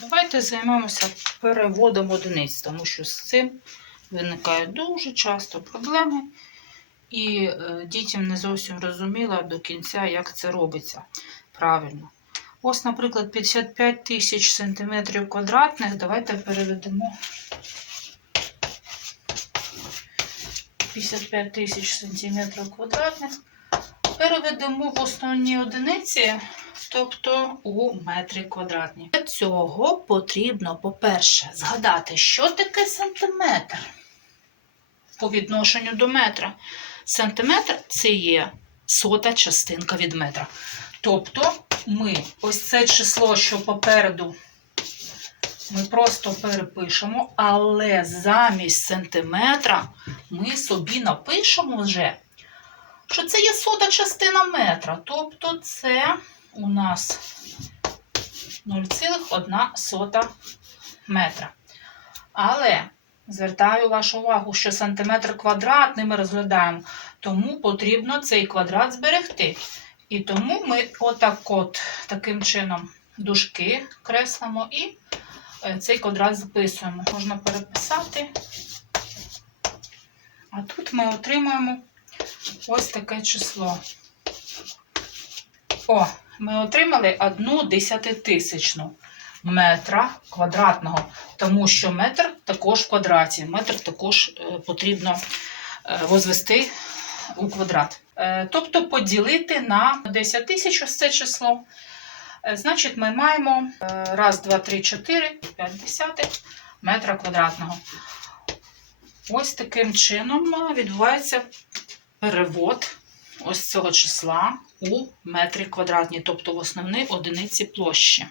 Давайте займемося переводом одиниць, тому що з цим виникають дуже часто проблеми, і е, дітям не зовсім розуміло до кінця, як це робиться правильно. Ось, наприклад, 55 тисяч сантиметрів квадратних. Давайте переведемо 55 тисяч сантиметрів квадратних. Переведемо в основні одиниці, тобто у метри квадратні. Для цього потрібно, по-перше, згадати, що таке сантиметр по відношенню до метра. Сантиметр це є сота частинка від метра. Тобто ми ось це число, що попереду, ми просто перепишемо, але замість сантиметра ми собі напишемо вже, що це є сота частина метра. Тобто це у нас 0,1 метра. Але звертаю вашу увагу, що сантиметр квадратний ми розглядаємо, тому потрібно цей квадрат зберегти. І тому ми отак от таким чином дужки креслимо і е, цей квадрат записуємо. Можна переписати. А тут ми отримаємо ось таке число. О, ми отримали одну десятитисячну метра квадратного, тому що метр також в квадраті. Метр також е, потрібно е, возвести у квадрат. Е, Тобто поділити на 10 тисяч ось це число. Значить, ми маємо е, раз, два, три, чотири, п'ять десятих метра квадратного. Ось таким чином відбувається перевод ось цього числа у метри квадратні, тобто в основні одиниці площі.